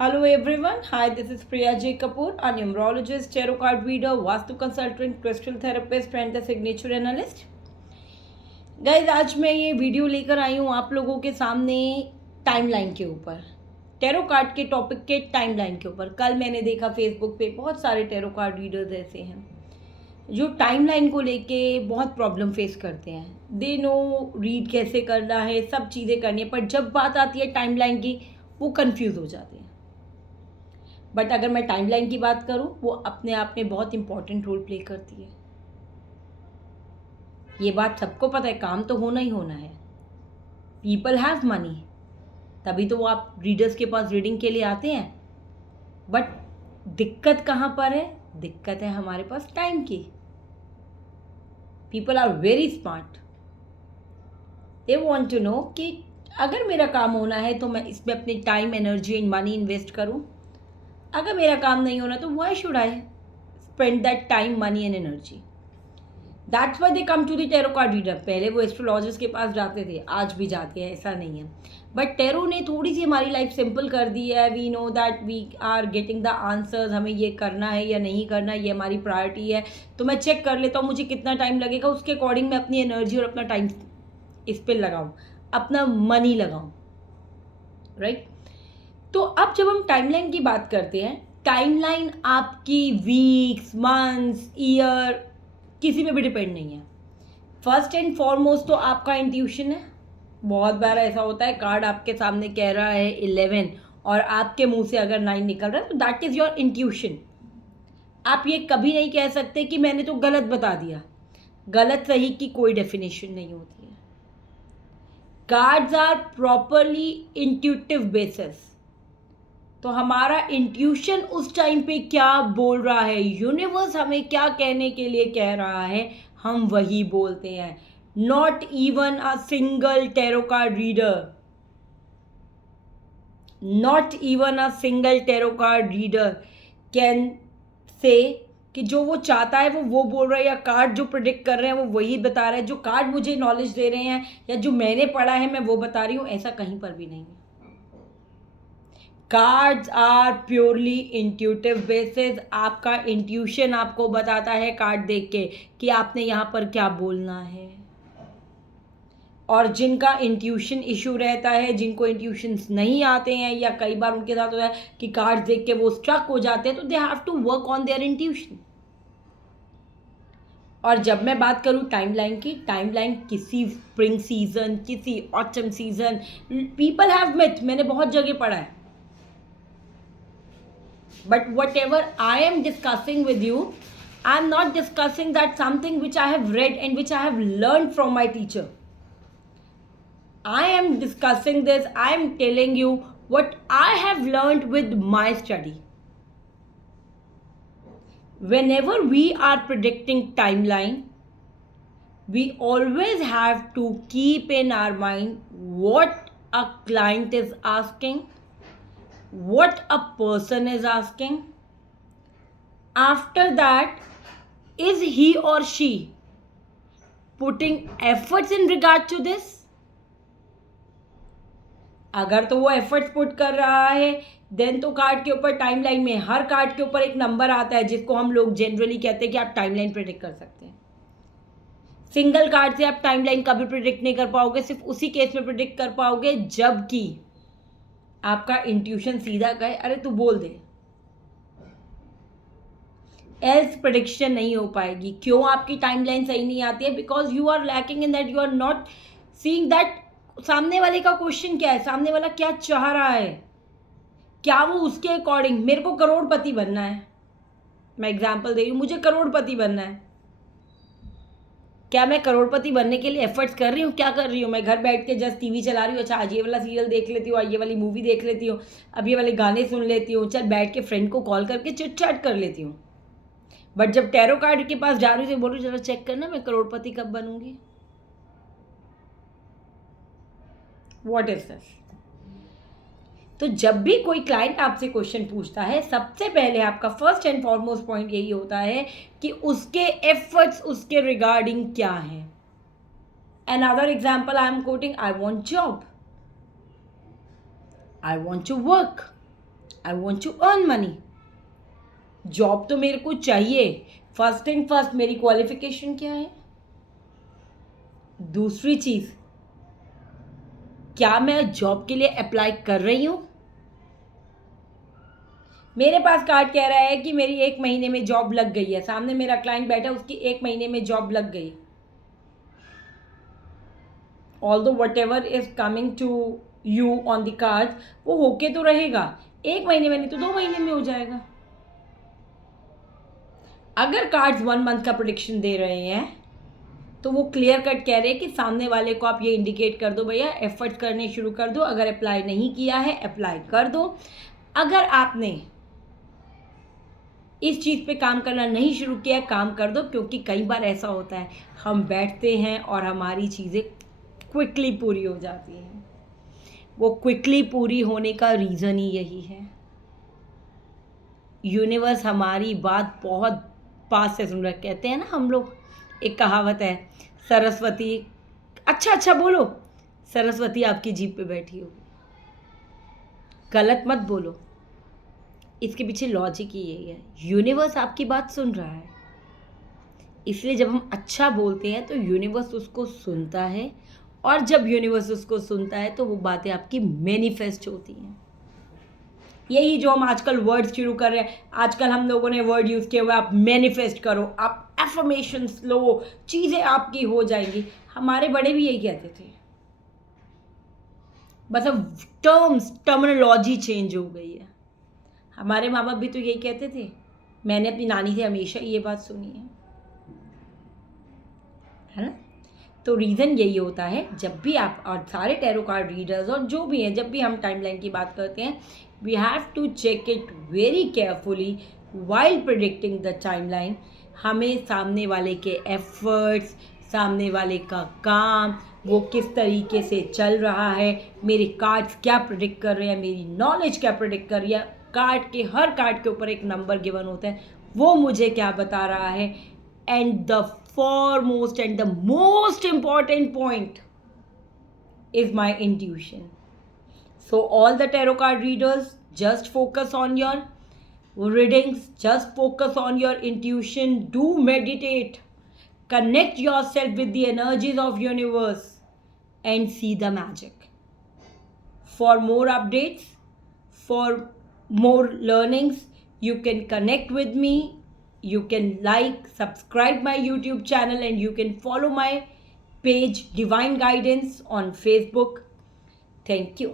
Hello everyone. Hi, this is Priya J. Kapoor, a numerologist, tarot card reader, Vastu consultant, crystal therapist and the signature analyst. Guys आज मैं ये video लेकर आई हूँ आप लोगों के सामने टाइमलाइन के ऊपर, टैरो कार्ड के टॉपिक के टाइमलाइन के ऊपर। कल मैंने देखा फेसबुक पे बहुत सारे टैरो कार्ड रीडर्स ऐसे हैं जो टाइमलाइन को लेके बहुत प्रॉब्लम फेस करते हैं। दे नो रीड कैसे करना है, सब चीज़ें करनी है, पर जब बात आती है टाइमलाइन की वो कंफ्यूज हो जाते हैं। बट अगर मैं टाइमलाइन की बात करूं, वो अपने आप में बहुत इंपॉर्टेंट रोल प्ले करती है। ये बात सबको पता है, काम तो होना ही होना है। पीपल हैव मनी, तभी तो वो आप रीडर्स के पास रीडिंग के लिए आते हैं। बट दिक्कत कहाँ पर है? दिक्कत है हमारे पास टाइम की। People are very smart, they want to know कि अगर मेरा काम होना है तो मैं इसमें अपनी time, energy and money invest करूं। अगर मेरा काम नहीं होना तो why should I spend that time, money and energy? That's why they come to the tarot card reader. पहले वो एस्ट्रोलॉजर्स के पास जाते थे, आज भी जाते हैं, ऐसा नहीं है। बट टैरो ने थोड़ी सी हमारी लाइफ सिंपल कर दी है। We know that we are getting the answers, हमें ये करना है या नहीं करना, ये हमारी प्रायोरिटी है। तो मैं चेक कर लेता हूँ मुझे कितना टाइम लगेगा, उसके अकॉर्डिंग मैं अपनी एनर्जी और अपना टाइम इस पर लगाऊँ, अपना मनी लगाऊँ, राइट? तो अब जब हम टाइमलाइन की बात करते हैं, टाइमलाइन आपकी वीक्स, मंथ्स, ईयर किसी पे भी डिपेंड नहीं है। फर्स्ट एंड फॉरमोस्ट तो आपका इंट्यूशन है। बहुत बार ऐसा होता है, कार्ड आपके सामने कह रहा है 11 और आपके मुंह से अगर 9 निकल रहा है तो दैट इज योर इंट्यूशन। आप ये कभी नहीं कह सकते कि मैंने तो गलत बता दिया। गलत सही की कोई डेफिनेशन नहीं होती है। Cards are properly intuitive basis. तो हमारा इंट्यूशन उस टाइम पे क्या बोल रहा है, यूनिवर्स हमें क्या कहने के लिए कह रहा है, हम वही बोलते हैं। Not even a single tarot card reader, not even a single tarot card reader can say कि जो वो चाहता है वो बोल रहा है, या कार्ड जो प्रिडिक्ट कर रहे हैं वो वही बता रहे हैं, जो कार्ड मुझे नॉलेज दे रहे हैं या जो मैंने पढ़ा है मैं वो बता रही हूँ, ऐसा कहीं पर भी नहीं है। Cards are purely intuitive basis. आपका इंट्यूशन आपको बताता है कार्ड देख के कि आपने यहाँ पर क्या बोलना है। और जिनका इंट्यूशन इशू रहता है, जिनको इंट्यूशंस नहीं आते हैं, या कई बार उनके साथ होता है कि कार्ड देख के वो स्ट्रक हो जाते हैं, तो they have to work on their intuition. और जब मैं बात करूँ टाइमलाइन की, टाइमलाइन किसी स्प्रिंग सीजन, किसी autumn season, people have myth, मैंने बहुत जगह पढ़ा है। But whatever I am discussing with you, I am not discussing that something which I have read and which I have learned from my teacher. I am discussing this, I am telling you what I have learned with my study. Whenever we are predicting timeline, we always have to keep in our mind what a client is asking, what a person is asking. After that, is he or she putting efforts in regard to this? अगर तो वो efforts put कर रहा है, then तो card के ऊपर, timeline में हर कार्ड के ऊपर एक नंबर आता है जिसको हम लोग जनरली कहते हैं कि आप टाइमलाइन प्रिडिक्ट कर सकते हैं। सिंगल कार्ड से आप टाइमलाइन कभी प्रिडिक्ट नहीं कर पाओगे, सिर्फ उसी केस में प्रिडिक्ट कर पाओगे जबकि आपका इंट्यूशन सीधा कहे अरे तू बोल दे, एल्स प्रेडिक्शन नहीं हो पाएगी। क्यों आपकी टाइमलाइन सही नहीं आती है? Because you are lacking in that, you are not seeing that सामने वाले का क्वेश्चन क्या है, सामने वाला क्या चाह रहा है, क्या वो उसके अकॉर्डिंग। मेरे को करोड़पति बनना है, मैं एग्जाम्पल दे रही हूँ, मुझे करोड़पति बनना है। क्या मैं करोड़पति बनने के लिए एफर्ट्स कर रही हूँ? क्या कर रही हूँ? मैं घर बैठ के जस्ट टीवी चला रही हूँ, अच्छा आज ये वाला सीरियल देख लेती हूँ, ये वाली मूवी देख लेती हूँ, अब ये वाले गाने सुन लेती हूँ, चल बैठ के फ्रेंड को कॉल करके चिट चैट कर लेती हूँ। बट जब टैरो कार्ड के पास जा रही हूँ तो बोल रही हूँ जरा चेक करना मैं करोड़पति कब बनूंगी। What is this? तो जब भी कोई क्लाइंट आपसे क्वेश्चन पूछता है, सबसे पहले आपका फर्स्ट एंड फॉरमोस्ट पॉइंट यही होता है कि उसके एफर्ट्स उसके रिगार्डिंग क्या है। Another example I am quoting, I want job, I want to work, I want to earn money. Job तो मेरे को चाहिए। फर्स्ट थिंग फर्स्ट, मेरी क्वालिफिकेशन क्या है। दूसरी चीज़, क्या मैं जॉब के लिए अप्लाई कर रही हूँ। मेरे पास कार्ड कह रहा है कि मेरी 1 महीने में जॉब लग गई है, सामने मेरा क्लाइंट बैठा, उसकी 1 महीने में जॉब लग गई। Although whatever is coming to you on the card, वो होके तो रहेगा। 1 महीने में नहीं तो 2 महीने में हो जाएगा। अगर कार्ड्स 1 मंथ का प्रोडिक्शन दे रहे हैं तो वो क्लियर कट कह रहे हैं कि सामने वाले को आप ये इंडिकेट कर दो, भैया एफर्ट करने शुरू कर दो। अगर अप्लाई नहीं किया है, अप्लाई कर दो। अगर आपने इस चीज़ पे काम करना नहीं शुरू किया, काम कर दो। क्योंकि कई बार ऐसा होता है, हम बैठते हैं और हमारी चीज़ें क्विकली पूरी हो जाती हैं। वो क्विकली पूरी होने का रीज़न ही यही है, यूनिवर्स हमारी बात बहुत पास से सुन रहा। कहते हैं ना हम लोग, एक कहावत है, सरस्वती, अच्छा अच्छा बोलो, सरस्वती आपकी जीभ पे बैठी होगी, गलत मत बोलो। इसके पीछे लॉजिक ही यही है, यूनिवर्स आपकी बात सुन रहा है। इसलिए जब हम अच्छा बोलते हैं तो यूनिवर्स उसको सुनता है, और जब यूनिवर्स उसको सुनता है तो वो बातें आपकी मैनिफेस्ट होती हैं। यही जो हम आजकल वर्ड शुरू कर रहे हैं, आजकल हम लोगों ने वर्ड यूज़ किया हुआ है, आप मैनिफेस्ट करो, आप एफर्मेशंस लो, चीज़ें आपकी हो जाएंगी। हमारे बड़े भी यही कहते थे, बस अब टर्मिनोलॉजी चेंज हो गई है। हमारे माँ बाप भी तो यही कहते थे, मैंने अपनी नानी से हमेशा ये बात सुनी है ना। तो रीज़न यही होता है, जब भी आप, और सारे टैरो कार्ड रीडर्स और जो भी हैं, जब भी हम टाइमलाइन की बात करते हैं, we have to check it very carefully while predicting the timeline. हमें सामने वाले के एफर्ट्स, सामने वाले का काम, वो किस तरीके से चल रहा है, मेरे कार्ड्स क्या प्रिडिक्ट कर रहे हैं, मेरी नॉलेज क्या प्रिडिक्ट कर रही है, हर कार्ड के ऊपर एक नंबर गिवन होता है, वो मुझे क्या बता रहा है। And the foremost and the most important point is my intuition. So all the tarot card readers, just focus on your readings, just focus on your intuition, do meditate, connect yourself with the energies of universe and see the magic. For more updates, for more learnings, you can connect with me. You can subscribe my YouTube channel, and you can follow my page Divine Guidance on Facebook. Thank you.